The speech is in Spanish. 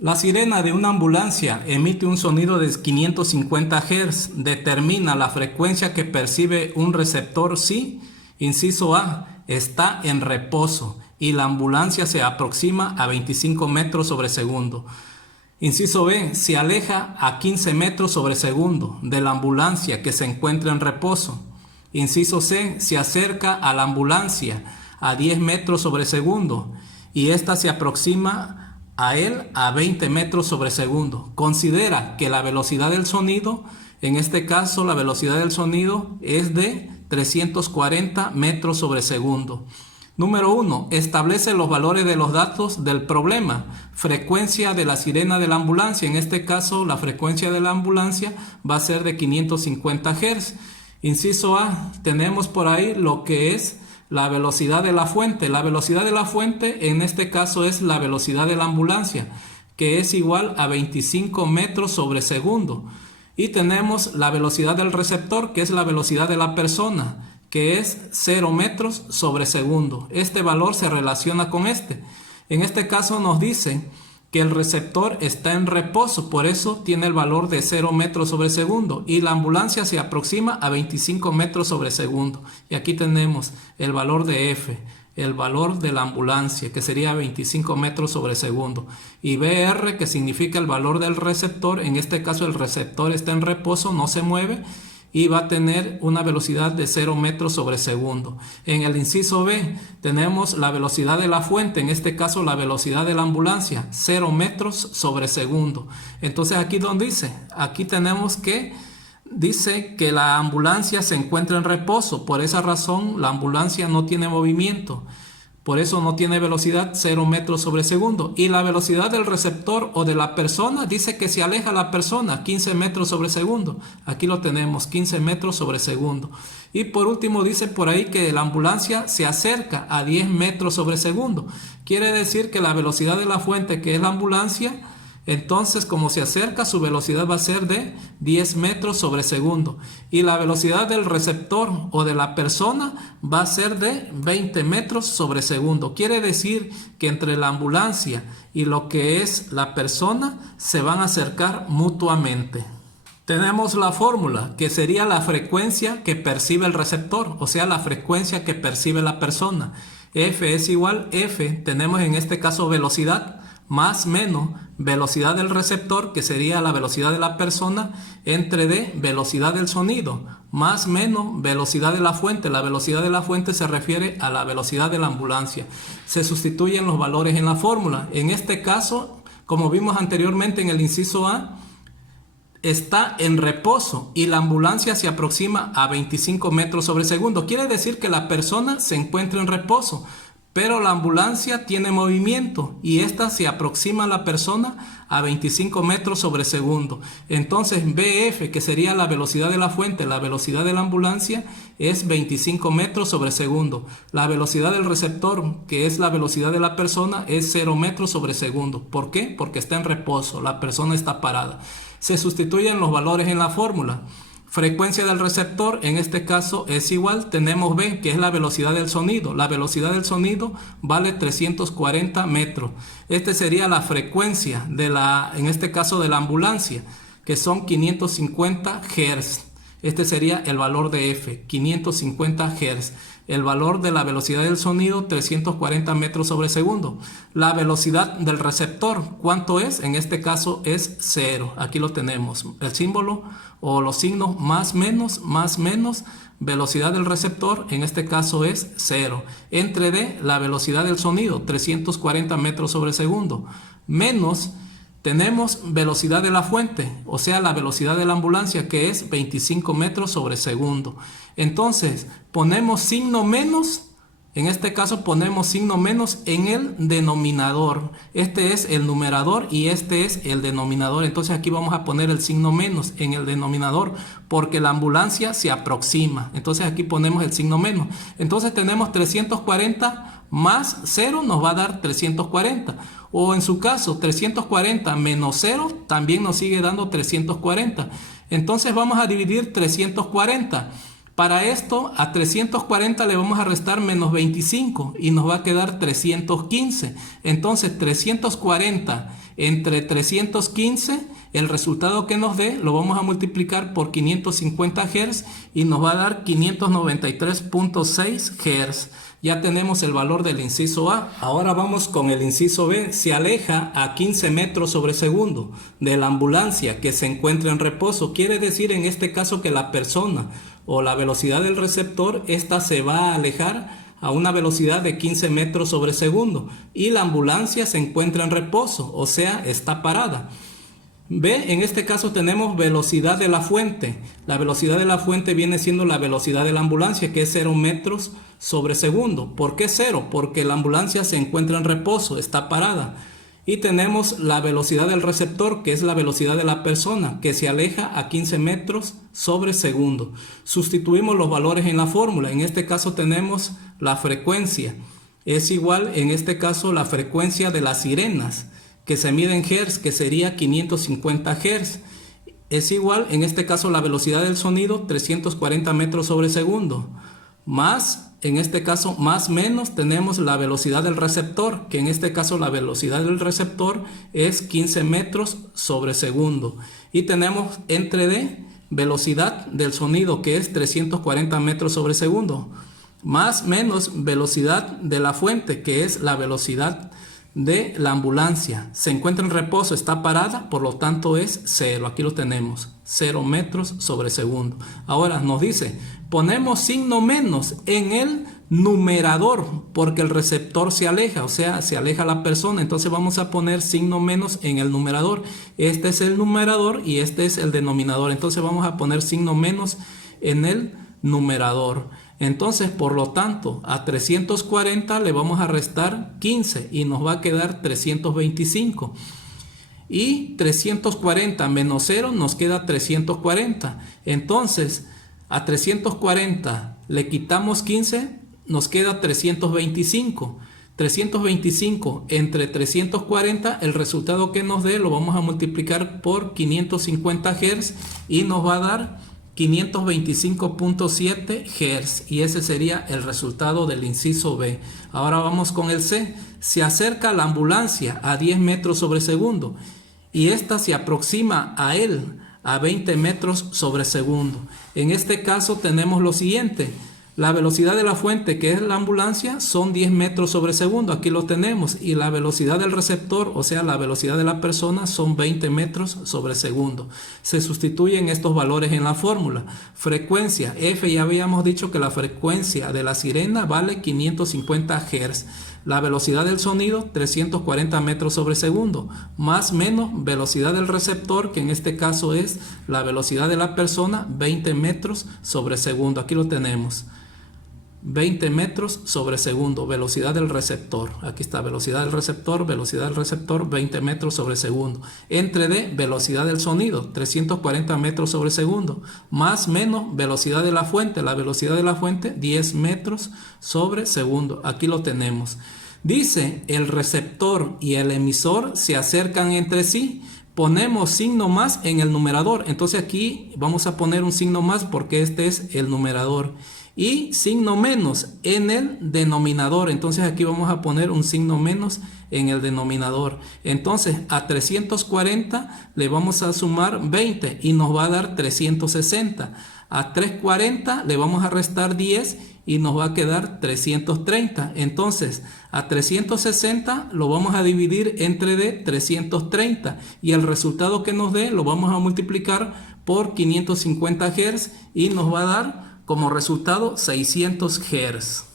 La sirena de una ambulancia emite un sonido de 550 Hz. Determina la frecuencia que percibe un receptor si, inciso A, está en reposo y la ambulancia se aproxima a 25 metros sobre segundo. Inciso B, se aleja a 15 metros sobre segundo de la ambulancia que se encuentra en reposo. Inciso C, se acerca a la ambulancia a 10 metros sobre segundo y ésta se aproxima a él a 20 metros sobre segundo. Considera que la velocidad del sonido, en este caso la velocidad del sonido es de 340 metros sobre segundo. Número 1. Establece los valores de los datos del problema. Frecuencia de la sirena de la ambulancia. En este caso la frecuencia de la ambulancia va a ser de 550 Hz. Inciso A. Tenemos por ahí lo que es la velocidad de la fuente. La velocidad de la fuente en este caso es la velocidad de la ambulancia, que es igual a 25 metros sobre segundo. Y tenemos la velocidad del receptor, que es la velocidad de la persona, que es 0 metros sobre segundo. Este valor se relaciona con este. En este caso nos dice que el receptor está en reposo, por eso tiene el valor de 0 metros sobre segundo y la ambulancia se aproxima a 25 metros sobre segundo. Y aquí tenemos el valor de F, el valor de la ambulancia, que sería 25 metros sobre segundo. Y BR, que significa el valor del receptor, en este caso el receptor está en reposo, no se mueve, y va a tener una velocidad de 0 metros sobre segundo. En el inciso B tenemos la velocidad de la fuente, en este caso la velocidad de la ambulancia, 0 metros sobre segundo. Entonces aquí donde dice, aquí tenemos que dice que la ambulancia se encuentra en reposo, por esa razón la ambulancia no tiene movimiento. Por eso no tiene velocidad 0 metros sobre segundo. Y la velocidad del receptor o de la persona dice que se aleja la persona 15 metros sobre segundo. Aquí lo tenemos, 15 metros sobre segundo. Y por último dice por ahí que la ambulancia se acerca a 10 metros sobre segundo. Quiere decir que la velocidad de la fuente, que es la ambulancia, entonces como se acerca, su velocidad va a ser de 10 metros sobre segundo. Y la velocidad del receptor o de la persona va a ser de 20 metros sobre segundo. Quiere decir que entre la ambulancia y lo que es la persona se van a acercar mutuamente. Tenemos la fórmula, que sería la frecuencia que percibe el receptor, o sea, la frecuencia que percibe la persona. F es igual, F, tenemos en este caso velocidad, más menos velocidad del receptor, que sería la velocidad de la persona, entre D, velocidad del sonido, más menos velocidad de la fuente. La velocidad de la fuente se refiere a la velocidad de la ambulancia. Se sustituyen los valores en la fórmula. En este caso, como vimos anteriormente en el inciso A, está en reposo y la ambulancia se aproxima a 25 metros sobre segundo. Quiere decir que la persona se encuentra en reposo, pero la ambulancia tiene movimiento y esta se aproxima a la persona a 25 metros sobre segundo. Entonces BF, que sería la velocidad de la fuente, la velocidad de la ambulancia, es 25 metros sobre segundo. La velocidad del receptor, que es la velocidad de la persona, es 0 metros sobre segundo. ¿Por qué? Porque está en reposo, la persona está parada. Se sustituyen los valores en la fórmula. Frecuencia del receptor, en este caso es igual, tenemos B, que es la velocidad del sonido. La velocidad del sonido vale 340 metros. Este sería la frecuencia de la, en este caso de la ambulancia, que son 550 Hz. Este sería el valor de F, 550 Hz. El valor de la velocidad del sonido, 340 metros sobre segundo. La velocidad del receptor, ¿cuánto es? En este caso es 0. Aquí lo tenemos. El símbolo o los signos más menos, velocidad del receptor, en este caso es 0. Entre D, la velocidad del sonido, 340 metros sobre segundo. Menos, tenemos velocidad de la fuente, o sea, la velocidad de la ambulancia, que es 25 metros sobre segundo. Entonces, ponemos signo menos, en este caso ponemos signo menos en el denominador. Este es el numerador y este es el denominador. Entonces aquí vamos a poner el signo menos en el denominador porque la ambulancia se aproxima. Entonces aquí ponemos el signo menos. Entonces tenemos 340 más 0 nos va a dar 340. O en su caso 340 menos 0 también nos sigue dando 340. Entonces vamos a dividir 340. Para esto, a 340 le vamos a restar menos 25 y nos va a quedar 315. Entonces, 340 entre 315, el resultado que nos dé lo vamos a multiplicar por 550 Hz y nos va a dar 593.6 Hz. Ya tenemos el valor del inciso A. Ahora vamos con el inciso B. Se aleja a 15 metros sobre segundo de la ambulancia que se encuentra en reposo. Quiere decir en este caso que la persona o la velocidad del receptor, esta se va a alejar a una velocidad de 15 metros sobre segundo y la ambulancia se encuentra en reposo, o sea, está parada. B, en este caso tenemos velocidad de la fuente. La velocidad de la fuente viene siendo la velocidad de la ambulancia, que es 0 metros sobre segundo. ¿Por qué 0? Porque la ambulancia se encuentra en reposo, está parada. Y tenemos la velocidad del receptor, que es la velocidad de la persona, que se aleja a 15 metros sobre segundo. Sustituimos los valores en la fórmula. En este caso tenemos la frecuencia. Es igual, en este caso, la frecuencia de las sirenas, que se mide en Hz, que sería 550 Hz. Es igual, en este caso, la velocidad del sonido, 340 metros sobre segundo. Más, en este caso, más menos, tenemos la velocidad del receptor, que en este caso la velocidad del receptor es 15 metros sobre segundo. Y tenemos entre D, velocidad del sonido, que es 340 metros sobre segundo. Más menos velocidad de la fuente, que es la velocidad de la ambulancia. Se encuentra en reposo, está parada, por lo tanto es 0. Aquí lo tenemos, 0 metros sobre segundo. Ahora nos dice, ponemos signo menos en el numerador porque el receptor se aleja, o sea, se aleja la persona. Entonces vamos a poner signo menos en el numerador. Este es el numerador y este es el denominador. Entonces vamos a poner signo menos en el numerador. Entonces, por lo tanto, a 340 le vamos a restar 15 y nos va a quedar 325. Y 340 menos 0 nos queda 340. Entonces, a 340 le quitamos 15, nos queda 325. 325 entre 340, el resultado que nos dé lo vamos a multiplicar por 550 Hz y nos va a dar 525.7 Hz y ese sería el resultado del inciso B. Ahora vamos con el C. Se acerca la ambulancia a 10 metros sobre segundo y esta se aproxima a él a 20 metros sobre segundo. En este caso tenemos lo siguiente. La velocidad de la fuente, que es la ambulancia, son 10 metros sobre segundo. Aquí lo tenemos. Y la velocidad del receptor, o sea, la velocidad de la persona, son 20 metros sobre segundo. Se sustituyen estos valores en la fórmula. Frecuencia, F, ya habíamos dicho que la frecuencia de la sirena vale 550 Hz. La velocidad del sonido, 340 metros sobre segundo. Más menos velocidad del receptor, que en este caso es la velocidad de la persona, 20 metros sobre segundo. Aquí lo tenemos. 20 metros sobre segundo, velocidad del receptor. Aquí está, velocidad del receptor, 20 metros sobre segundo. Entre D, velocidad del sonido, 340 metros sobre segundo. Más menos velocidad de la fuente, la velocidad de la fuente, 10 metros sobre segundo. Aquí lo tenemos. Dice, el receptor y el emisor se acercan entre sí. Ponemos signo más en el numerador. Entonces aquí vamos a poner un signo más porque este es el numerador. Y signo menos en el denominador. Entonces aquí vamos a poner un signo menos en el denominador. Entonces a 340 le vamos a sumar 20 y nos va a dar 360. A 340 le vamos a restar 10 y nos va a quedar 330. Entonces a 360 lo vamos a dividir entre D, 330. Y el resultado que nos dé lo vamos a multiplicar por 550 Hz y nos va a dar como resultado 600 Hz.